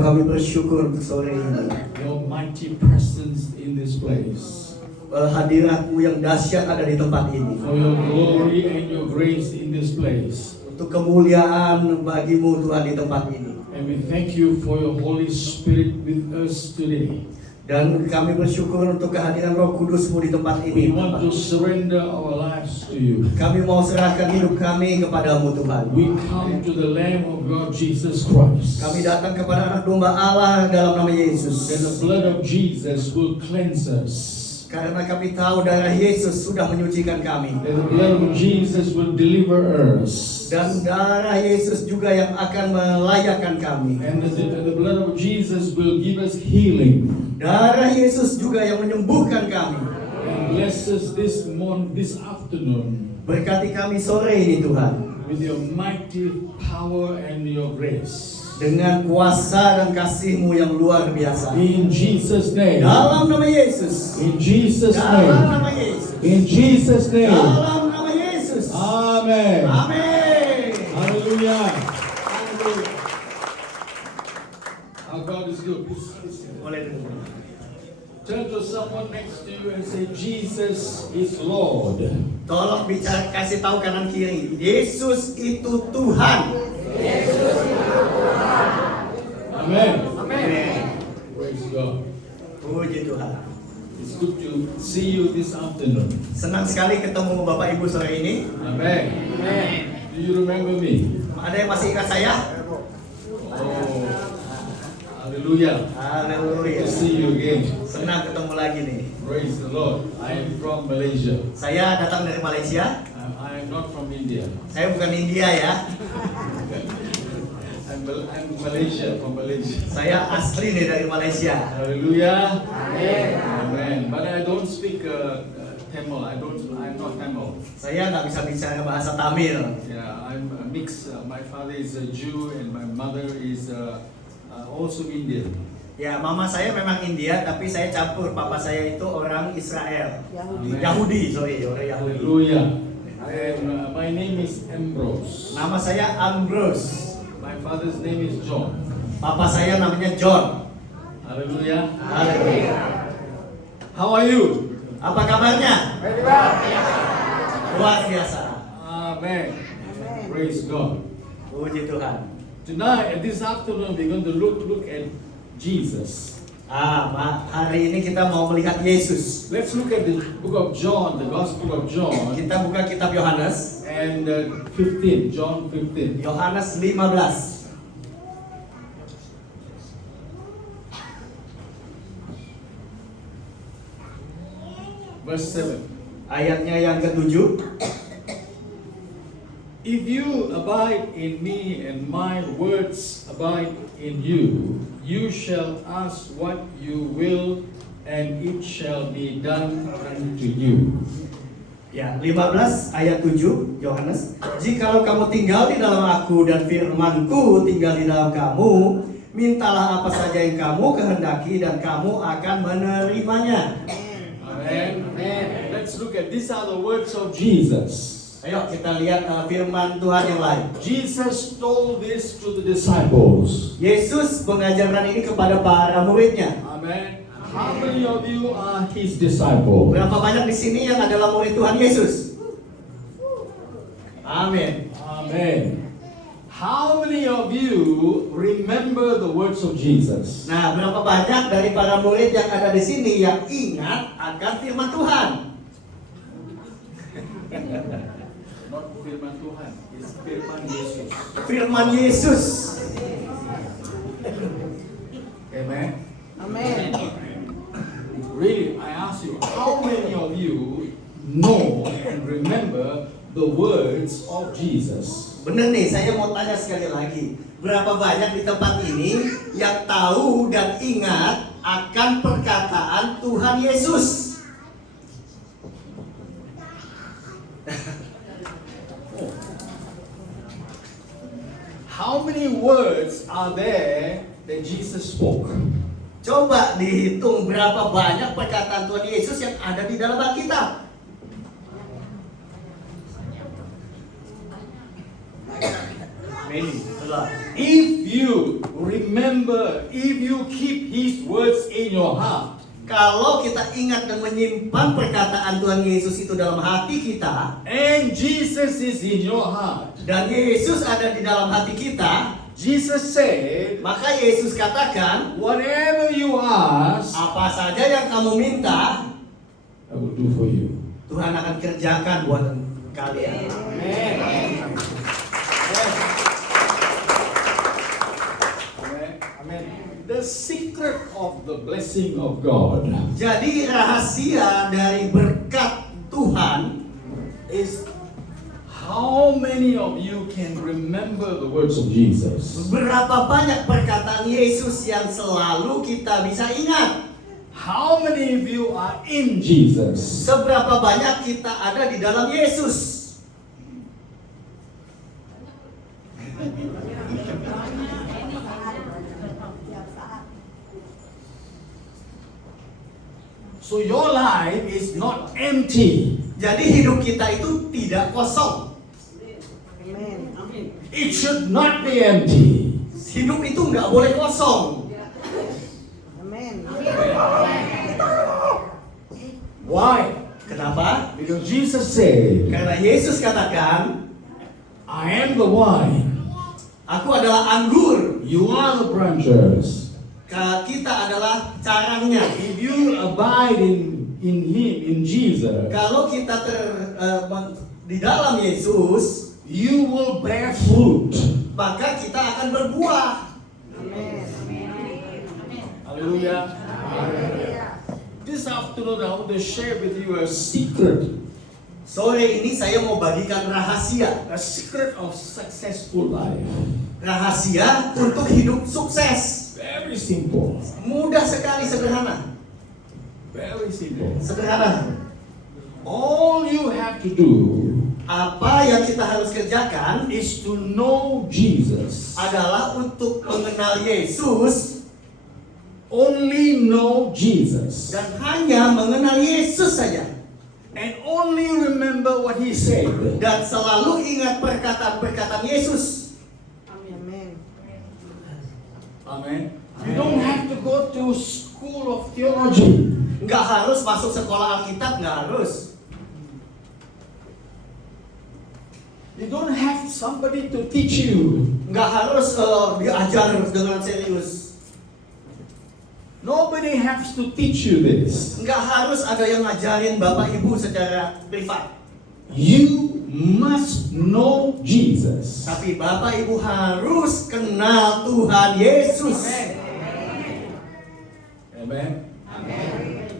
Bapa, kami bersyukur untuk sore ini. Your mighty presence in this place. Hadiratmu yang dahsyat ada di tempat ini. For your glory and your grace in this place. Untuk kemuliaan bagimu Tuhan di tempat ini. And we thank you for your Holy Spirit with us today. Dan kami bersyukur untuk kehadiran Roh Kudus-Mu di tempat We ini. want to surrender our lives to you. Kami mau serahkan hidup kami kepadamu Tuhan. We come to the Lamb of God, Jesus Christ. Kami datang kepada anak domba Allah dalam nama Yesus. That the blood of Jesus will cleanse us. Karena kami tahu darah Yesus sudah menyucikan kami. That the blood of Jesus will deliver us. Dan darah Yesus juga yang akan melayakkan kami. And the blood of Jesus will give us healing. Darah Yesus juga yang menyembuhkan kami. And bless us this afternoon Berkati kami sore ini Tuhan. with your mighty power and your grace. Dengan kuasa dan kasih-Mu yang luar biasa. In Jesus' name. Dalam nama Yesus. In Jesus' Dalam name. nama Yesus. In Jesus' name. Dalam nama Yesus. Amen. Amin. Hallelujah. Our God is good. Boleh dulu. Turn to someone next to you and say, Jesus is Lord. Tolong bicara, kasih tahu kanan kiri. Yesus itu Tuhan. Amen. Amin. Praise God. Puji Tuhan. It's good to see you this afternoon. Senang sekali ketemu Bapak Ibu sore ini. Amen. Do you remember me? Ada yang masih ingat saya? Oh, hallelujah. Haleluya. To see you again. Senang ketemu lagi nih. Praise the Lord. I am from Malaysia. Saya datang dari Malaysia. I am not from India. Saya bukan India ya. I'm Malaysia, from Malaysia. Saya asli nih dari Malaysia. Hallelujah. Amen. But I don't speak Tamil. I'm not Tamil. Saya nggak bisa bicara bahasa Tamil. Yeah, I'm a mix. My father is a Jew and my mother is also Indian. Ya, mama saya memang India, tapi saya campur. Papa saya itu orang Israel. Amen. Yahudi, sorry, orang Yahudi. Hallelujah. And my name is Ambrose. Nama saya Ambrose. My father's name is John. Papa saya namanya John. Hallelujah. Haleluya. How are you? Apa kabarnya? Luar biasa. Amen. Praise God. Puji Tuhan. Tonight, this afternoon, we're going to look at Jesus. Hari ini kita mau melihat Yesus. Let's look at the book of John, the Gospel of John, Kita buka kitab Yohanes, and 15, John 15. Yohanes 15. Verse 7. Ayatnya yang ke-7. If you abide in me and my words abide in you, you shall ask what you will, and it shall be done unto you. Ya, 15 ayat 7 Yohanes. Jikalau kamu tinggal di dalam aku dan firman-Ku tinggal di dalam kamu, mintalah apa saja yang kamu kehendaki dan kamu akan menerimanya. Amen. Let's look at these are the words of Jesus. Ayo kita lihat firman Tuhan yang lain. Jesus told this to the disciples. Yesus mengajarkan ini kepada para muridnya. Amen. How many of you are his disciples? Berapa banyak di sini yang adalah murid Tuhan Yesus? Amin. Amen. How many of you remember the words of Jesus? Nah, berapa banyak dari para murid yang ada di sini yang ingat akan firman Tuhan? Not firman Tuhan, it's firman Yesus. Firman Yesus. Amen. Amen. Really, I ask you, how many of you know and remember the words of Jesus? Bener nih, saya mau tanya sekali lagi. Berapa banyak di tempat ini yang tahu dan ingat akan perkataan Tuhan Yesus? How many words are there that Jesus spoke? Coba dihitung berapa banyak perkataan Tuhan Yesus yang ada di dalam Alkitab. Many, a lot. If you remember, if you keep His words in your heart, Kalau kita ingat dan menyimpan perkataan Tuhan Yesus itu dalam hati kita, and Jesus is in your heart, dan Yesus ada di dalam hati kita, Jesus said, maka Yesus katakan, whatever you ask, apa saja yang kamu minta, I will do for you. Tuhan akan kerjakan buat kalian. Amen. The secret of the blessing of God Jadi rahasia dari berkat Tuhan is how many of you can remember the words of Jesus? berapa banyak perkataan Yesus yang selalu kita bisa ingat. How many of you are in Jesus? Seberapa banyak kita ada di dalam Yesus. So your life is not empty. Jadi hidup kita itu tidak kosong. It should not be empty. Hidup itu nggak boleh kosong. Why? Kenapa? Because Jesus said, Karena Yesus katakan, I am the vine, aku adalah anggur, you are the branches. kita adalah carangnya. If you abide in Him, in Jesus, Kalau kita di dalam Yesus, you will bear fruit. maka kita akan berbuah. Hallelujah. This afternoon I want to share with you a secret. Sore ini saya mau bagikan rahasia. A secret of successful life. Rahasia untuk hidup sukses. Very simple. Mudah sekali, sederhana. Very simple. Sederhana. All you have to do Apa yang kita harus kerjakan is to know Jesus. adalah untuk mengenal Yesus Only know Jesus. dan hanya mengenal Yesus saja. And only remember what He said. Dan selalu ingat perkataan-perkataan Yesus. Amen. You don't have to go to school of theology. Nggak harus masuk sekolah Alkitab, nggak harus. You don't have somebody to teach you. Nggak harus diajar dengan serius. Nobody has to teach you this. Nggak harus ada yang ngajarin Bapak Ibu secara privat. You must know Jesus. Tapi Bapak Ibu harus kenal Tuhan Yesus. Amen.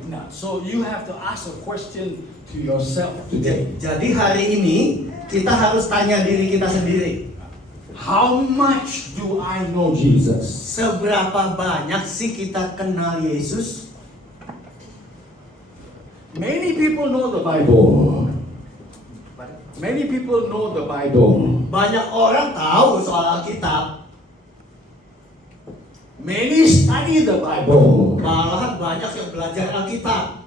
Now, so you have to ask a question to yourself today. Jadi hari ini kita harus tanya diri kita sendiri. How much do I know Jesus? Seberapa banyak sih kita kenal Yesus? Many people know the Bible. Many people know the Bible. Banyak orang tahu soal Alkitab. Many study the Bible. Malahan banyak yang belajar Alkitab.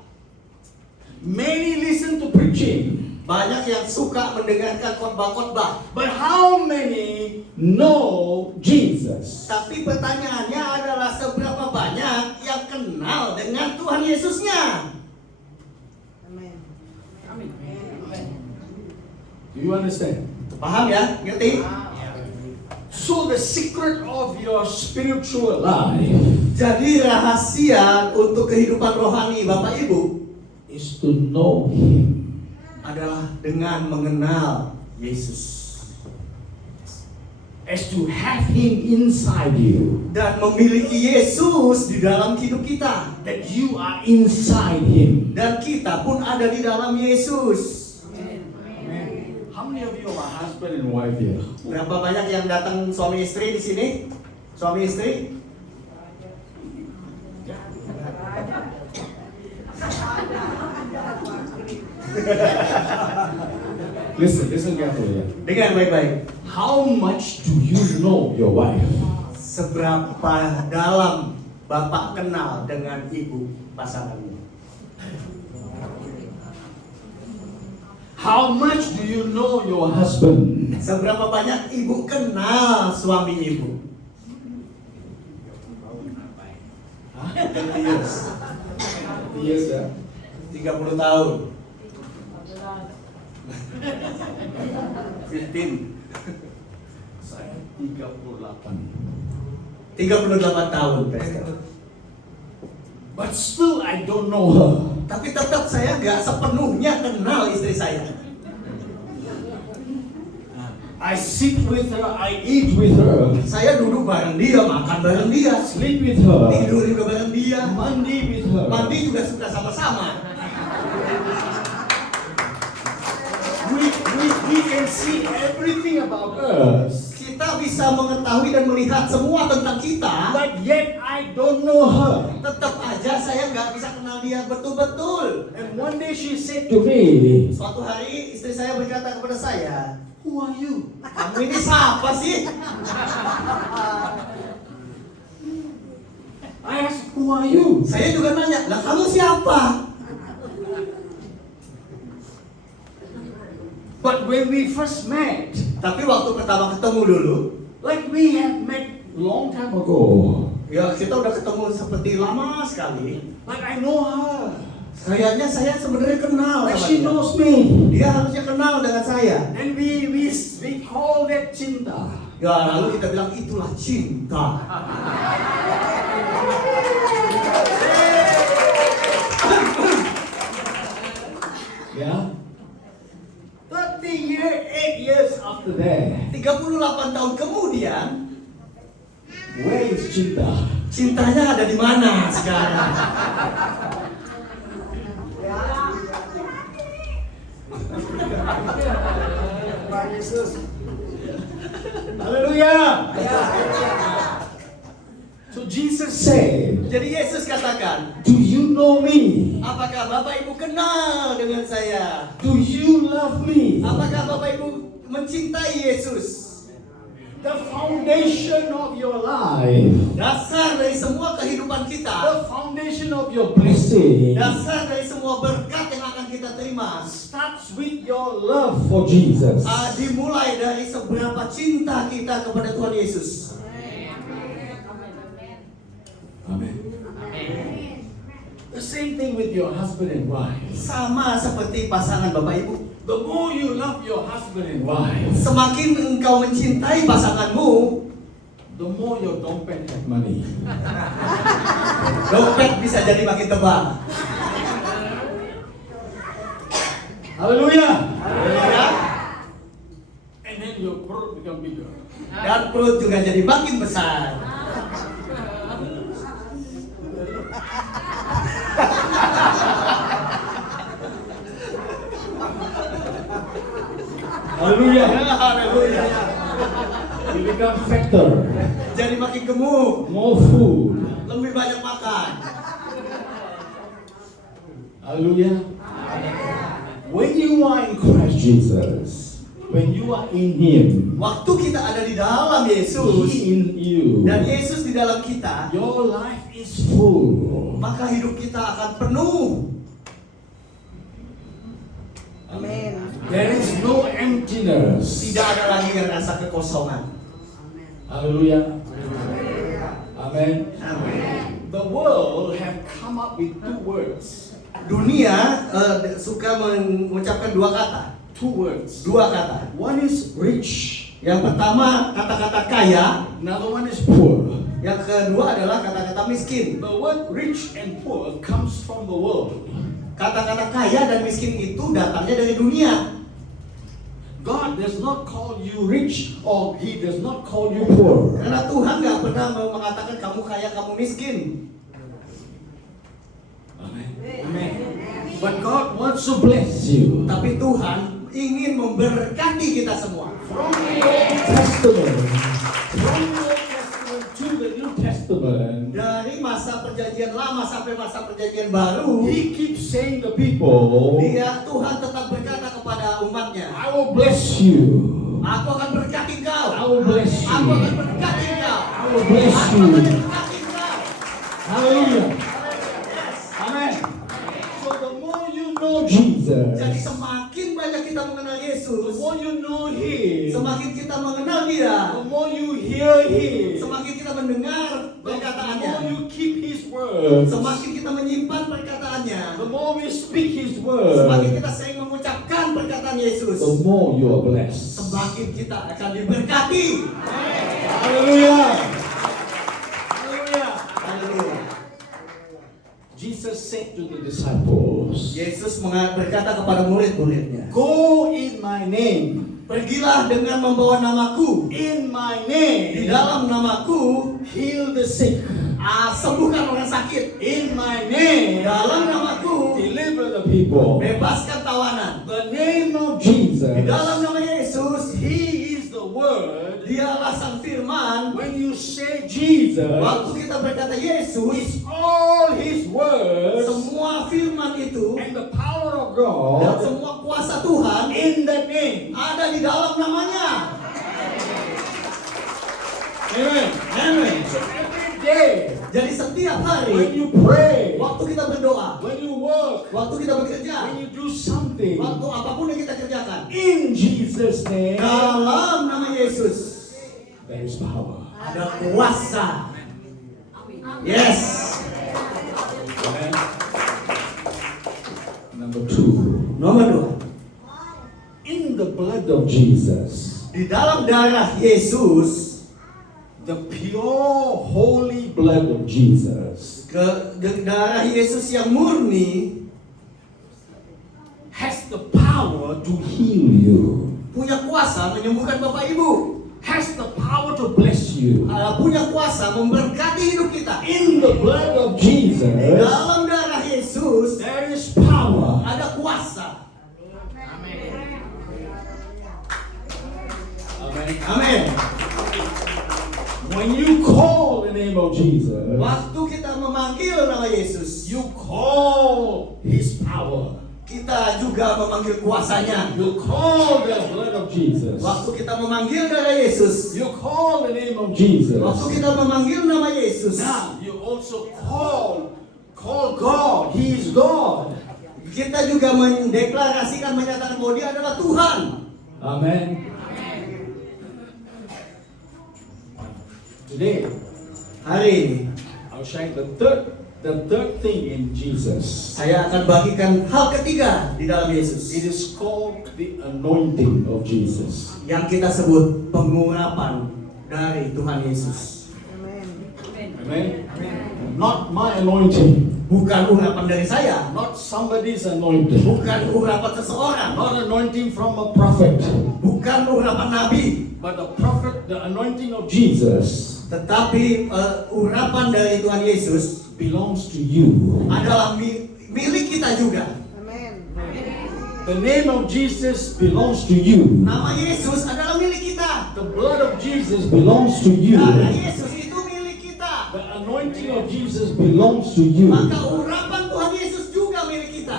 Many listen to preaching. Banyak yang suka mendengarkan khotbah-khotbah. But how many know Jesus? Tapi pertanyaannya adalah seberapa banyak yang kenal dengan Tuhan Yesusnya? Do you understand? Paham ya? Ngerti? So the secret of your spiritual life Jadi rahasia untuk kehidupan rohani Bapak Ibu is to know Him. adalah dengan mengenal Yesus. As to have Him inside you. Dan memiliki Yesus di dalam hidup kita. That you are inside Him. Dan kita pun ada di dalam Yesus. How many of you are husband and wife here? Berapa banyak yang datang suami istri di sini? Suami istri? Listen carefully. Dengan baik-baik. How much do you know your wife? Seberapa dalam Bapak kenal dengan ibu pasanganmu? How much do you know your husband? Seberapa banyak ibu kenal suami ibu? 30 years. Yes, ya. 30 tahun. 15. Saya 38. 38 tahun, Pastor. But still I don't know her. Tapi tetap saya nggak sepenuhnya kenal istri saya. I sit with her, I eat with her, Saya duduk bareng dia, makan bareng dia, sleep with her, tidur juga bareng dia, mandi with her. mandi juga suka sama-sama. We can see everything about us. Kita bisa mengetahui dan melihat semua tentang kita. But yet I don't know her. Tetap aja saya nggak bisa kenal dia betul-betul. And one day she said to me, Suatu hari istri saya berkata kepada saya, "Who are you?" kamu ini siapa sih? I asked, "Who are you?" Saya juga nanya, lah kamu siapa? But when we first met, Tapi waktu pertama ketemu dulu, like we have met long time ago, ya kita udah ketemu seperti lama sekali. like I know her, Kayaknya saya sebenarnya kenal like sama she dia. knows me, Dia harusnya kenal dengan saya. and we call that cinta. Ya lalu kita bilang itulah cinta. Yeah. 8 years after that, 38 tahun kemudian, where is cinta? cintanya ada di mana sekarang? Hallelujah. So Jesus said, Jadi Yesus katakan, "Do you know me? apakah Bapak Ibu kenal dengan saya? Do you love me?" Apakah Bapak Ibu mencintai Yesus? The foundation of your life, Dasar dari semua kehidupan kita, the foundation of your blessing, dasar dari semua berkat yang akan kita terima, starts with your love for Jesus. dimulai dari seberapa cinta kita kepada Tuhan Yesus. Amen. The same thing with your husband and wife. Sama seperti pasangan Bapak Ibu. The more you love your husband and wife, Semakin engkau mencintai pasanganmu, the more your dompet have money. dompet bisa jadi makin tebal. Hallelujah. Ya? And then your perut become bigger. Dan perut juga jadi makin besar. Hallelujah. Haleluya. You become fatter, Jadi makin gemuk, more food. lebih banyak makan. Hallelujah. When you are in Christ Jesus, when you are in Him, Waktu kita ada di dalam Yesus He in you, dan Yesus di dalam kita, your life is full. maka hidup kita akan penuh. Amin. There is no emptiness. Tidak ada lagi yang rasa kekosongan. Hallelujah. Amen. Amin. The world have come up with two words. Dunia suka mengucapkan dua kata. Two words. Dua kata. One is rich. Yang pertama kata-kata kaya, Another one is poor. yang kedua adalah kata-kata miskin. The word rich and poor comes from the world. Kata-kata kaya dan miskin itu datangnya dari dunia. God does not call you rich or He does not call you poor. Karena Tuhan nggak pernah mengatakan kamu kaya, kamu miskin. Amen. Amen. But God wants to bless you. Tapi Tuhan ingin memberkati kita semua. From the Old Testament to the New Testament, Dari masa perjanjian lama sampai masa perjanjian baru, He keeps saying to people, Tuhan tetap berkata kepada umatnya, I will bless you. aku akan berkati kau. I will bless Aku you. akan berkati kau. I will bless Aku you. akan berkati kau. Hallelujah. Amen. So the more you know Jesus, Jadi semakin banyak kita words, semakin kita menyimpan perkataannya, the more we speak His semakin word, kita sering mengucapkan perkataan Yesus, the more you are blessed. semakin kita akan diberkati. Hallelujah. Haleluya. Haleluya. Jesus said to the disciples, Yesus berkata kepada murid-muridnya, "Go in my name. pergilah dengan membawa namaku. In my Di name, dalam namaku, heal the sick. sembuhkan orang sakit. In my name, Dalam namaku, deliver the people." bebaskan tawanan. The name of Jesus, Di dalam nama Yesus, He is the Word. Dialah sang firman. When you say Jesus, Waktu kita berkata Yesus, it's all His words semua firman itu and the power of dan God semua kuasa Tuhan in the name. ada di dalam namanya. Amen. Amen. So every day, Jadi setiap when hari, you pray, waktu kita berdoa, when you work, waktu kita bekerja, when you do something, waktu apapun yang kita kerjakan, in Jesus' name, dalam nama Yesus there is power. ada kuasa. Yes. Amen. Number 2, Nomor 2, in the blood of Jesus, di dalam darah Yesus, the pure, holy blood of Jesus darah Yesus yang murni has the power to heal you, punya kuasa menyembuhkan Bapak Ibu, has the power to bless you. punya kuasa memberkati hidup kita. In the blood of Di Jesus, dalam darah Yesus there is power. ada kuasa. Amen. Amin. When you call the name of Jesus, Waktu kita memanggil nama Yesus, you call His power. kita juga memanggil kuasanya. You call the blood of Jesus. Waktu kita memanggil darah Yesus, You call the name of Jesus. waktu kita memanggil nama Yesus, Now you also call God. He is God. kita juga mendeklarasikan, menyatakan bahwa Dia adalah Tuhan. Amen. Today, Hari ini I'll share the third thing in Jesus. saya akan bagikan hal ketiga di dalam Yesus It is called the anointing of Jesus. yang kita sebut pengurapan dari Tuhan Yesus. Amen. Not my anointing. Bukan urapan dari saya, Not somebody's anointing. bukan urapan seseorang, Not anointing from a prophet. bukan urapan nabi, But the anointing of Jesus tetapi urapan dari Tuhan Yesus belongs to you. adalah milik kita juga. The name of Jesus belongs to you. Nama Yesus adalah milik kita. The blood of Jesus belongs to you. Darah Yesus itu milik kita. The anointing of Jesus belongs to you. Maka urapan Tuhan Yesus juga milik kita.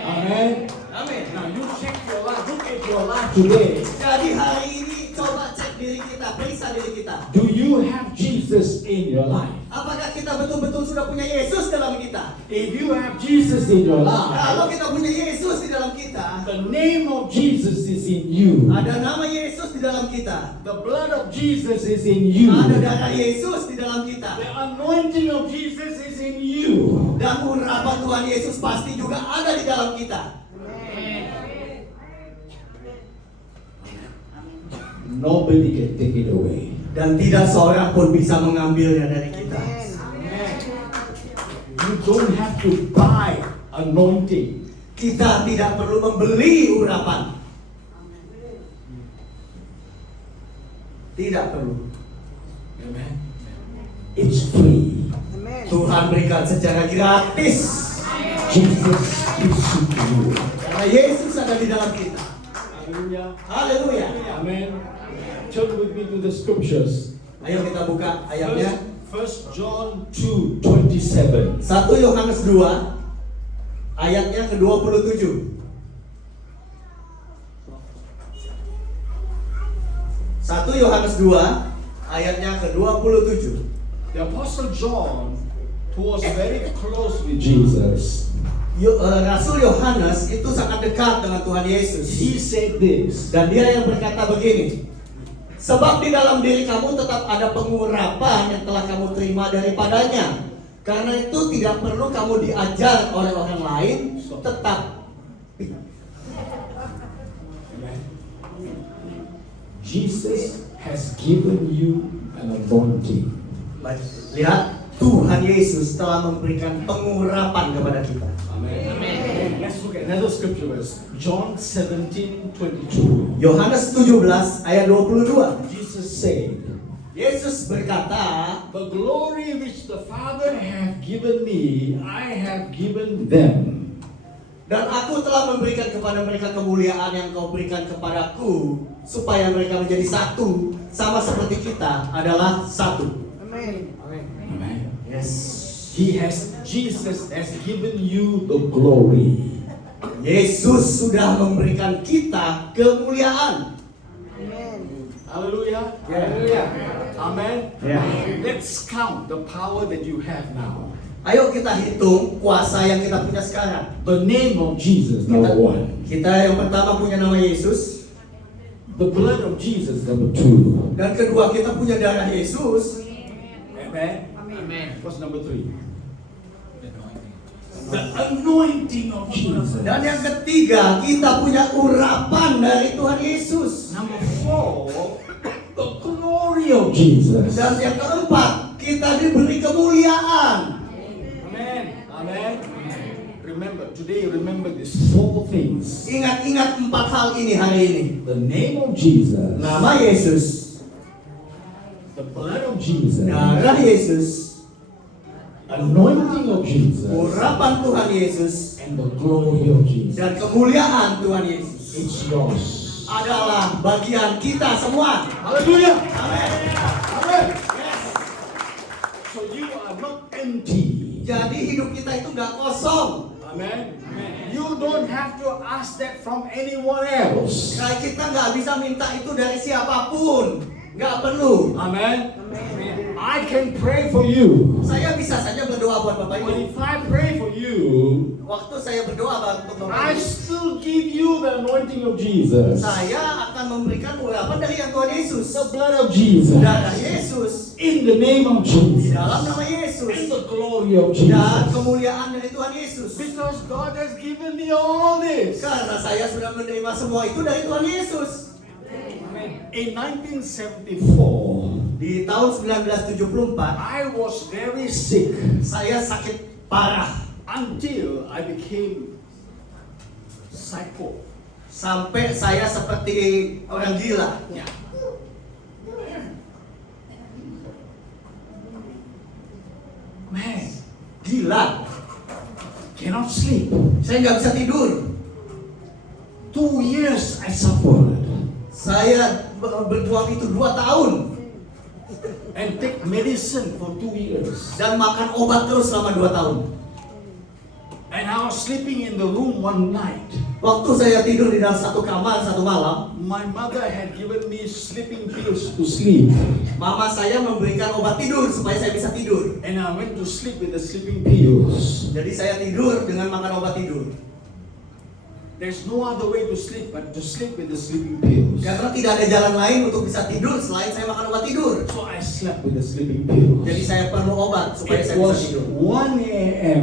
Amen. Amin. Now you check your life. Look at your life today. Jadi hari ini coba cek diri kita, periksa diri kita. Do you have Jesus in your life? Apakah kita betul-betul sudah punya Yesus dalam kita? If you have Jesus in your Kalau life, kita punya Yesus di dalam kita, the name of Jesus is in you. ada nama Yesus di dalam kita. The blood of Jesus is in you. Ada darah Yesus di dalam kita. The anointing of Jesus is in you. Dan urapan Tuhan Yesus pasti juga ada di dalam kita. Nobody can take it away. Dan tidak seorang pun bisa mengambilnya dari kita. You don't have to buy anointing. Kita tidak perlu membeli urapan. Tidak perlu. Amen. It's free. Tuhan berikan secara gratis. Jesus is in you. Karena Yesus ada di dalam kita. Hallelujah. Haleluya. Amen. Turn with me to the scriptures. Ayo kita buka ayatnya. First John 2:27. 1 Yohanes 2 ayatnya ke-27. 1 Yohanes 2 ayatnya ke-27. The Apostle John, who was very close with Jesus, Rasul Yohanes itu sangat dekat dengan Tuhan Yesus. he said this. Dan dia yang berkata begini, sebab di dalam diri kamu tetap ada pengurapan yang telah kamu terima daripadanya, Karena itu tidak perlu kamu diajar oleh orang lain, tetap. Jesus has given you an anointing. Baik, lihat, Tuhan Yesus telah memberikan pengurapan kepada kita. Amen. Let's look at another scripture verse. John 17:22. Yohanes 17 ayat 22. Jesus said, Yesus berkata, "The glory which the Father hath given me, I have given them." dan aku telah memberikan kepada mereka kemuliaan yang kau berikan kepadaku, supaya mereka menjadi satu, sama seperti kita adalah satu. Amen. Amen. Yes. Jesus has given you the glory. Yesus sudah memberikan kita kemuliaan. Amen. Hallelujah. Yeah. Hallelujah. Amen. Yeah. Let's count the power that you have now. Ayo kita hitung kuasa yang kita punya sekarang. The name of Jesus, number one. Kita yang pertama punya nama Yesus, The blood of Jesus, number two. dan kedua kita punya darah Yesus. Amen. Amen. What's number three? The anointing of Jesus. Dan yang ketiga, kita punya urapan dari Tuhan Yesus. Number four, the glory of Jesus. Dan yang keempat, kita diberi kemuliaan. Amen. Amen. Remember, today remember these four things. Ingat-ingat 4 hal ini hari ini. The name of Jesus. Nama Yesus, The blood of Jesus. darah Yesus, Anointing of Jesus. urapan Tuhan Yesus, And the glory of Jesus. dan kemuliaan Tuhan Yesus It's yours. adalah bagian kita semua. Hallelujah. Amin. Amen. Yes. So you are not empty. Jadi hidup kita itu nggak kosong. Amen. You don't have to ask that from anyone else. Kayak kita nggak bisa minta itu dari siapapun. Nggak perlu. Amen. I can pray for you. Saya bisa saja berdoa buat Bapak But Ibu. if I pray for you, Waktu saya berdoa untuk Bapak I Ibu, still give you the anointing of Jesus. saya akan memberikan urapan dari yang Tuhan Yesus. The blood of Jesus. Darah Yesus, In the name of di Jesus. dalam nama Yesus, In the glory of dan Jesus. kemuliaan dari Tuhan Yesus. Because God has given me all this. Karena saya sudah menerima semua itu dari Tuhan Yesus. In 1974, Di tahun 1974, I was very sick saya sakit parah until I became psycho. sampai saya seperti orang gila. Yeah. Man, Gila. cannot sleep. Saya nggak bisa tidur. 2 years I suffered Saya berjuang itu 2 tahun and take medicine for 2 years. dan makan obat terus selama 2 tahun. And I was sleeping in the room one night. Waktu saya tidur di dalam satu kamar satu malam, My mother had given me sleeping pills to sleep. mama saya memberikan obat tidur supaya saya bisa tidur. And I went to sleep with the sleeping pills. Jadi saya tidur dengan makan obat tidur. There's no other way to sleep but to sleep with the sleeping pills. Karena tidak ada jalan lain untuk bisa tidur selain saya makan obat tidur. So I slept with the sleeping pills. Jadi saya perlu obat supaya It saya bisa was tidur. 1 a.m.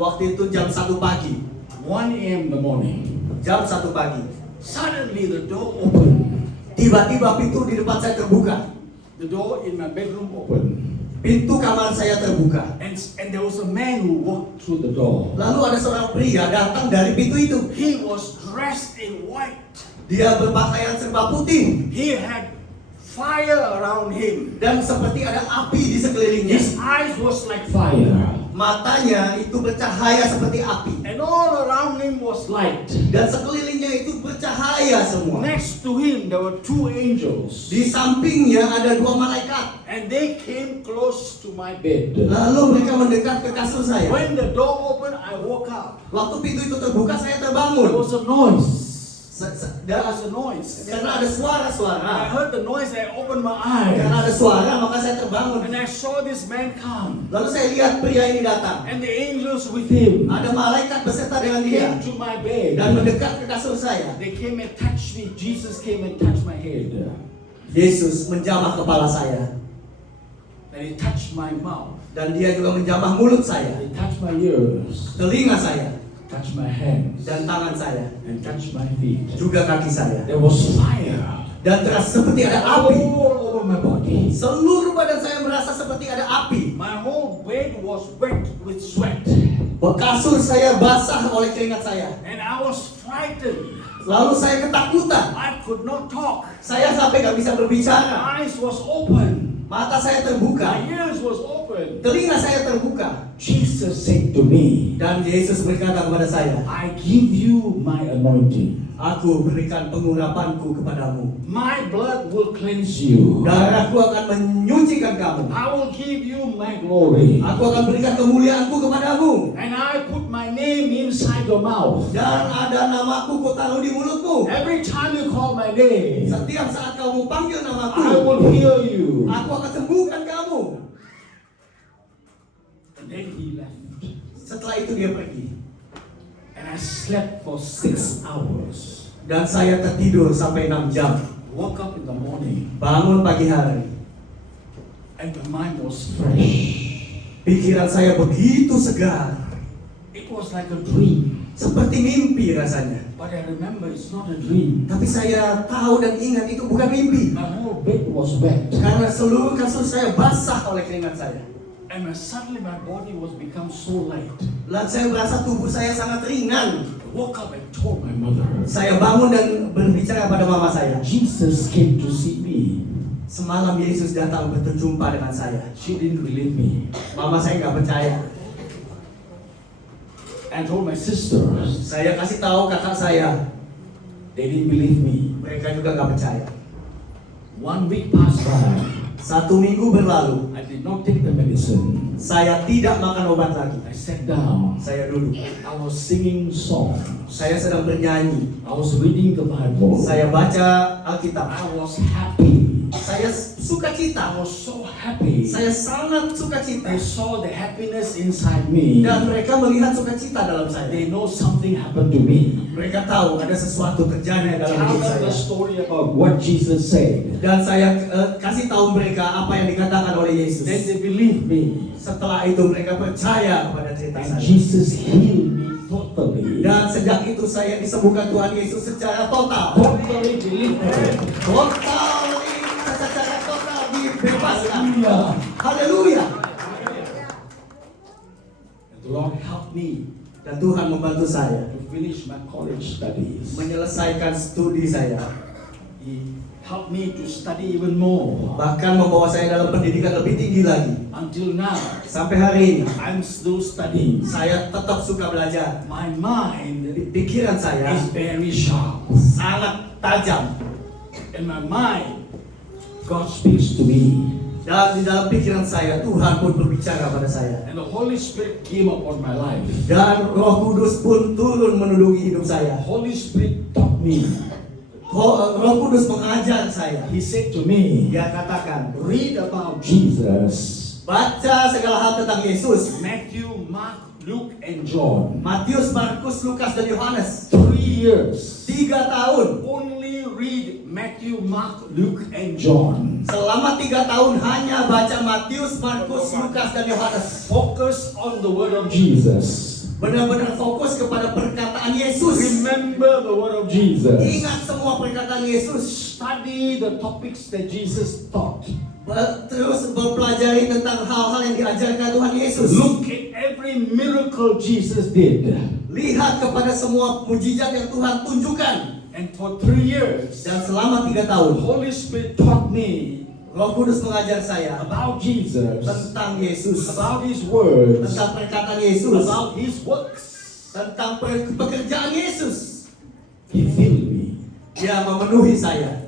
Waktu itu jam 1 pagi. 1 a.m. in the morning. Jam 1 pagi. Suddenly the door opened. Tiba-tiba pintu di depan saya terbuka. The door in my bedroom opened. Pintu kamar saya terbuka. And there was a man who walked through the door. Lalu ada seorang pria datang dari pintu itu. He was dressed in white. Dia berpakaian serba putih He had fire around him. dan seperti ada api di sekelilingnya. His eyes was like fire. Matanya itu bercahaya seperti api And all around him was light. dan sekelilingnya itu bercahaya semua. Next to him there were 2 angels. Di sampingnya ada 2 malaikat. And they came close to my bed. Lalu mereka mendekat ke kasur saya. When the door opened, I woke up. Waktu pintu itu terbuka saya There terbangun. was a noise. There Dan was a noise. karena ada I suara-suara. heard the noise, I opened my Karena eyes. ada suara maka saya terbangun. And I saw this man come. Lalu saya lihat pria ini datang. And the angels with him. Ada malaikat beserta dengan They dia came to my bed. dan mendekat ke kasur saya. They came and touched me. Jesus came and touched my head. Yesus menjamah kepala saya. And He touched my mouth. Dan Dia juga menjamah mulut saya, He touched my ears. telinga saya, Touched my hands. dan tangan saya, And touched my feet. juga kaki saya. There was fire Dan terasa seperti ada api. all over my body. Seluruh badan saya merasa seperti ada api. My whole bed was wet with sweat. Kasur saya basah oleh keringat saya. And I was frightened. Lalu saya ketakutan. I could not talk. Saya sampai gak bisa berbicara. My eyes was open. Mata saya My terbuka. ears was open. Telinga saya terbuka. Jesus said to me, Dan Yesus berkata kepada saya, I give you my anointing. Aku berikan pengurapanku kepadamu. My blood will cleanse you. Darahku akan menyucikan kamu. I will give you my glory. Aku akan berikan kemuliaanku kepadamu. And I put my name inside your mouth. Dan ada namaku ku taruh di mulutmu. Every time you call my name, Setiap saat kamu panggil I namaku, will heal you. aku akan sembuhkan kamu. And then he left. Setelah itu dia pergi. And I slept for 6 hours. Dan saya tertidur sampai 6 jam. Woke up in the morning Bangun pagi hari. and the mind was fresh. Pikiran saya begitu segar. It was like a dream. Seperti mimpi rasanya. But I remember it's not a dream. Tapi saya tahu dan ingat itu bukan mimpi. My whole bed was wet. Karena seluruh kasur saya basah oleh keringat saya. And suddenly my body was become so light. Lalu saya merasa tubuh saya sangat ringan. I woke up and told my mother, Saya bangun dan berbicara pada mama saya. Jesus came to see me. Semalam Yesus datang berjumpa dengan saya. She didn't believe me. Mama saya nggak percaya. I told my sisters, Saya kasih tahu kakak saya. they didn't believe me. Mereka juga nggak percaya. 1 week passed by. 1 minggu berlalu. I did not take the medicine. Saya tidak makan obat lagi. I sat down. Saya duduk. I was singing songs. Saya sedang bernyanyi. I was reading the Bible. Saya baca Alkitab. I was happy. Saya suka I cita. was so happy. Saya sangat suka cita. They saw the happiness inside me. Dan mereka melihat sukacita dalam saya. They know something happened to me. Mereka tahu ada sesuatu terjadi dalam Tell hidup them the saya. story about what Jesus said. Dan saya kasih tahu mereka apa yang dikatakan oleh Yesus. Then they believe me. Setelah itu mereka percaya kepada cerita And saya. Jesus healed me totally. Dan sejak itu saya disembuhkan Tuhan Yesus secara total. Totally delivered. Secara total dibebaskan. Hallelujah. Haleluya. The Lord helped me Dan Tuhan membantu saya to finish my college studies. menyelesaikan studi saya. He helped me to study even more. Bahkan membawa saya dalam pendidikan lebih tinggi lagi. Until now, Sampai hari ini I'm still studying. saya tetap suka belajar. My mind Pikiran saya is very sharp. sangat tajam. In my mind, God speaks to me. Dan di dalam pikiran saya Tuhan pun berbicara pada saya. And the Holy Spirit came upon my life. Dan Roh Kudus pun turun menundungi hidup saya. Holy Spirit taught me. Roh Kudus mengajar saya. He said to me, Dia katakan, read about Jesus. baca segala hal tentang Yesus. Matthew, Mark, Luke, and John. Matius, Markus, Lukas, dan Yohanes. 3 years. 3 tahun. Only read Matthew, Mark, Luke, and John. Selama 3 tahun hanya baca Matius, Markus, Lukas, dan Yohanes. Focus on the word of Jesus. Benar-benar fokus kepada perkataan Yesus. Remember the word of Jesus. Ingat semua perkataan Yesus. Study the topics that Jesus taught. Terus mempelajari tentang hal-hal yang diajarkan Tuhan Yesus. Look at every miracle Jesus did. Lihat kepada semua mujizat yang Tuhan tunjukkan. And for 3 years, Dan selama 3 tahun, Holy Spirit taught me Roh Kudus mengajar saya about Jesus, tentang Yesus, about His words, tentang perkataan Yesus, about His works. tentang pekerjaan Yesus. He filled me. Dia memenuhi saya.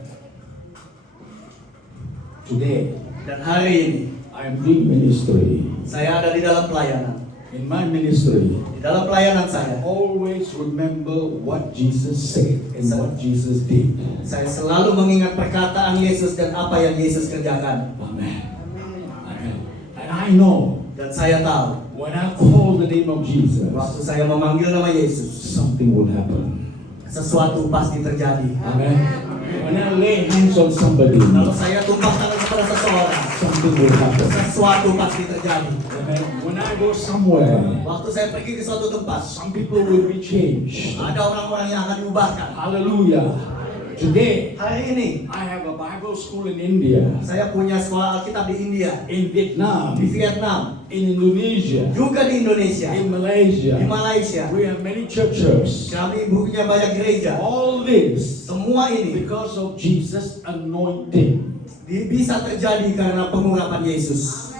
Today, Dan hari ini, I am doing ministry. saya ada di dalam pelayanan. In my ministry, Di dalam pelayanan saya, always remember what Jesus said and what Jesus did. saya selalu mengingat perkataan Yesus dan apa yang Yesus kerjakan. Amen. Amen. And I know Dan saya tahu, when I call the name of Jesus, waktu saya memanggil nama Yesus, something will happen. sesuatu pasti terjadi. Amen. When I lay hands on somebody, Kalau saya tumpang tangan kepada seseorang, something something will happen. sesuatu pasti terjadi. Amen. When I go somewhere, Waktu saya pergi ke suatu tempat, some people will be changed. ada orang-orang yang akan diubahkan. Hallelujah. Today, Hari ini, I have a Bible school in India, saya punya sekolah Alkitab di India, in Vietnam, di Vietnam, in Indonesia, juga di Indonesia, in Malaysia. di Malaysia. We have many churches. Kami punya banyak gereja. All this Semua ini because of Jesus' anointing. bisa terjadi karena pengurapan Yesus.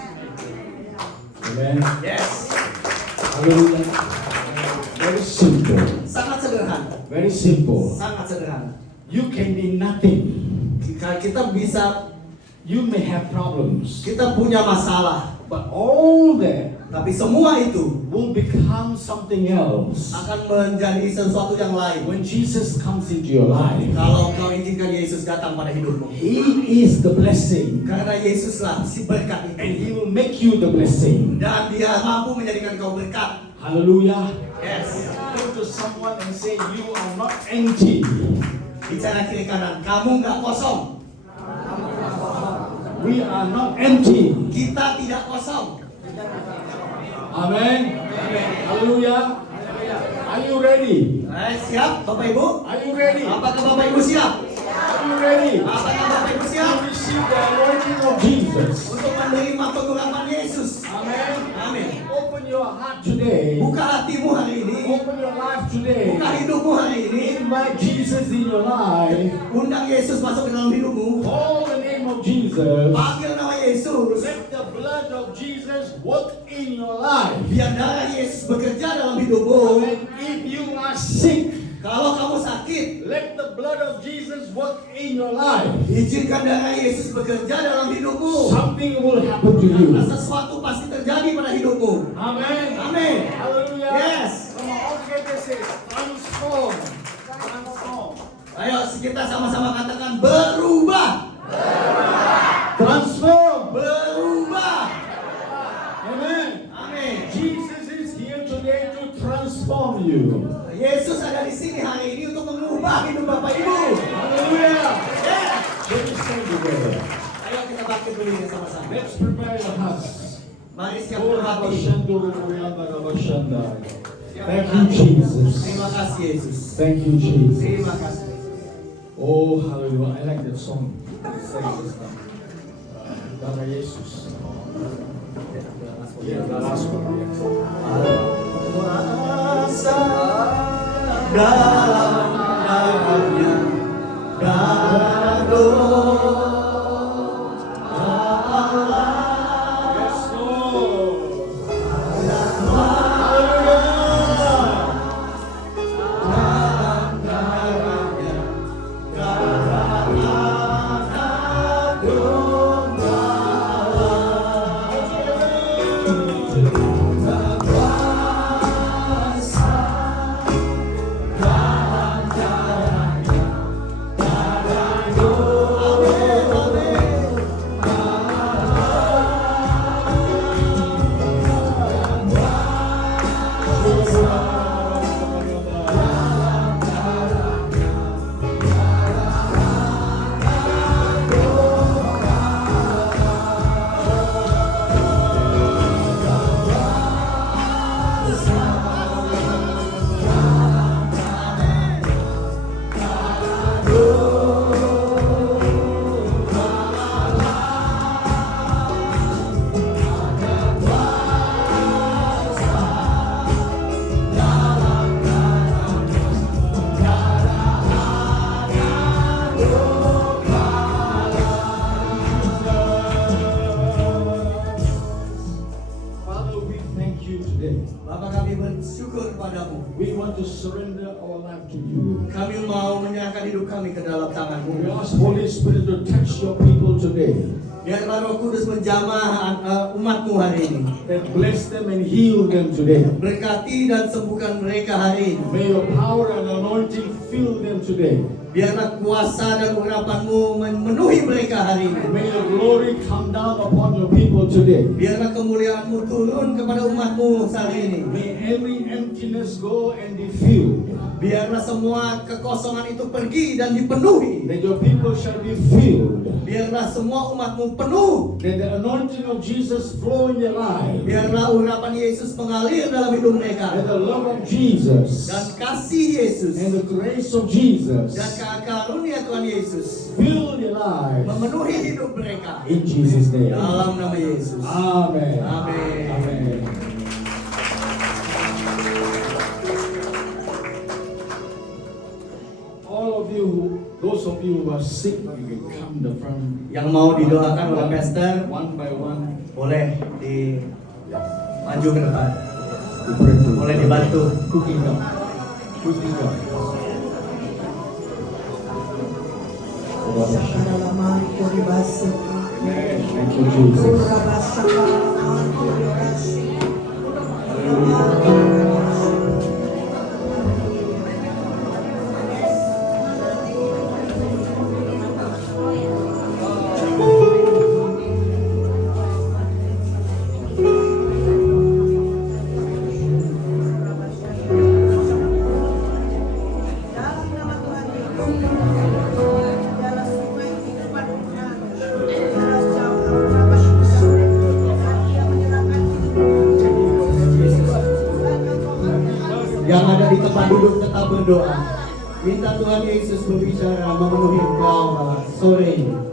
Amen. Yes, Hallelujah. Very simple. sangat sederhana, Very simple. sangat sederhana. You can be nothing. Kita bisa, You may have problems. kita punya masalah, But all that tapi semua itu will become something else akan menjadi sesuatu yang lain. when Jesus comes into your life. Kalau kau izinkan Yesus datang pada hidupmu, He is the blessing, karena Yesuslah si berkat and itu, He will make you the blessing. dan Dia mampu menjadikan kau berkat. Hallelujah. Yes. Go to someone and say, you are not empty. Bicara kiri kanan, kamu nggak kosong. We are not empty. Kita tidak kosong. Amen. Hallelujah. Are you ready? Siap, Bapak Ibu? Are you ready? Apakah Bapak Ibu siap? Are you ready? Apakah Bapak Ibu siap To receive the anointing of Jesus. untuk menerima pengurapan Yesus? Amen. Amin. Open your heart today. Buka hatimu hari ini. Open your life today. Buka hidupmu hari ini. Invite Jesus in your life. Undang Yesus masuk ke dalam hidupmu. Call the name of Jesus. Panggil nama Yesus. Let the blood of Jesus work in your life. Biar darah Yesus bekerja dalam hidupmu. And if you are sick, Kalau kamu sakit, let the blood of Jesus work in your life. izinkan darah Yesus bekerja dalam hidupmu. Something will happen to you. Karena sesuatu pasti terjadi pada hidupmu. Amen. Amin. Hallelujah. Yes. Come on, all together say, transform. Transform. Ayo kita sama-sama katakan berubah. Transform. Berubah. Amen. Amin. Jesus is here today to transform you. Yesus ada di sini hari ini untuk mengubah hidup Bapak Ibu. Hallelujah. Yes. Let us stand together. Ayo kita bangkit berdiri sama-sama. Let's prepare your hearts. Mari siap Oh, berhati. Thank you, Jesus. Terima kasih Yesus. Thank you, Jesus. Terima kasih. Oh, hallelujah. I like that song. Darah Yesus. Yeah, the last one. Kuasa dalam darahnya, darah Yes, Lord. Father, we thank you today. Bapak kami bersyukur kepadamu. We want to surrender our life to you. Kami mau menyerahkan hidup kami ke dalam We tanganmu. ask Holy Spirit to touch your people today. Biarlah Roh Kudus menjamah umatmu hari ini. And bless them and heal them today. Berkati dan sembuhkan mereka hari ini. May your power and anointing fill them today. Biarlah kuasa dan urapanmu memenuhi mereka hari ini. May your glory come down upon your people today. Biarlah kemuliaanmu turun kepada umatmu hari ini. May every emptiness go and be filled. Biarlah semua kekosongan itu pergi dan dipenuhi. That your people shall be filled. Biarlah semua umatmu langsung penuh. Let the anointing of Jesus flow in their life. Biarlah urapan Yesus mengalir dalam hidup mereka. Let the love of Jesus Dan kasih Yesus and the grace of Jesus dan karunia Tuhan Yesus fill their lives. memenuhi hidup mereka. In Jesus' name. Dalam nama Yesus. Amen. Amen. Amen. All of you, those of you who are sick, you can come the front. Yang mau didoakan oleh pastor One by one. boleh di maju ke depan. We pray for you. Boleh dibantu. Who can come? Who can come? Thank you, Jesus. Yang ada di tempat duduk tetap berdoa. Minta Tuhan Yesus berbicara memenuhi engkau sore ini.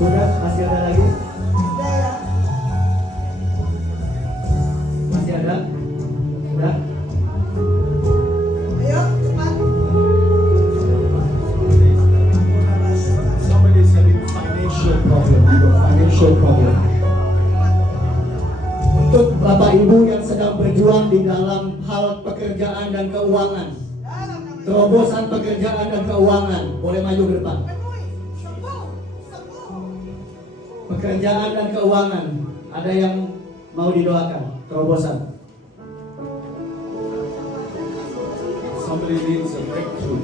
Sudah, masih ada lagi? Masih ada? Sudah? Ayo, cepat. Somebody is having financial problem. Financial problem. Untuk Bapak Ibu yang sedang berjuang di dalam hal pekerjaan dan keuangan, terobosan pekerjaan dan keuangan, boleh maju ke depan. Pekerjaan dan keuangan, ada yang mau didoakan, terobosan. Somebody needs a breakthrough.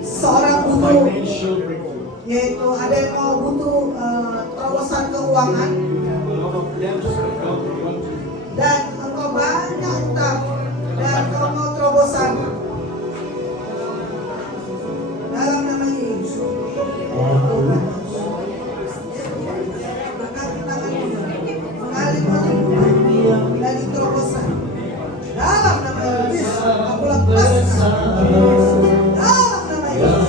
Seorang butuh, Financial breakthrough. yaitu ada yang mau butuh terobosan keuangan You have a lot of debts that God will want to. dan engkau banyak utang dan kau mau terobosan. Dalam nama Yesus. Angkat tanganmu, mengalir dari terobosan. Dalam nama Yesus, aku lepaskan. Dalam nama Yesus.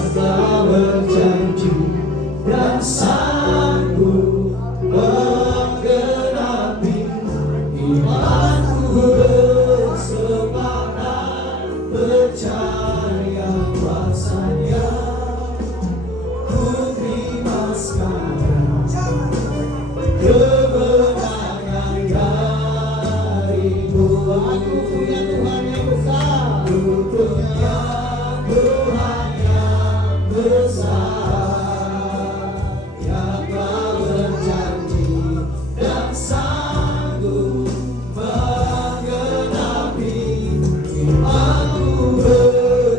Berjanji dan sanggup menggenapi imanku bersemangat percaya kuasanya ku terima sekarang kemenangan darimu. Aku punya Tuhan yang besar, ku punya Tuhan yang besar yang telah berjanji dan sanggup menggenapi imanku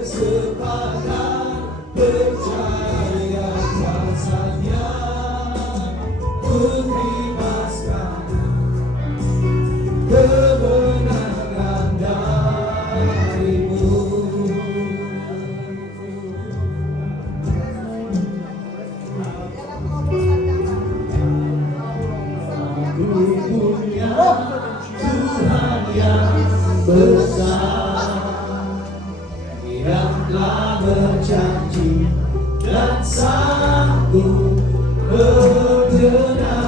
bersepakat percaya kuasanya ku terima sekarang kemenangan darimu. Aku punya Tuhan yang besar yang telah berjanji dan sanggup bergerak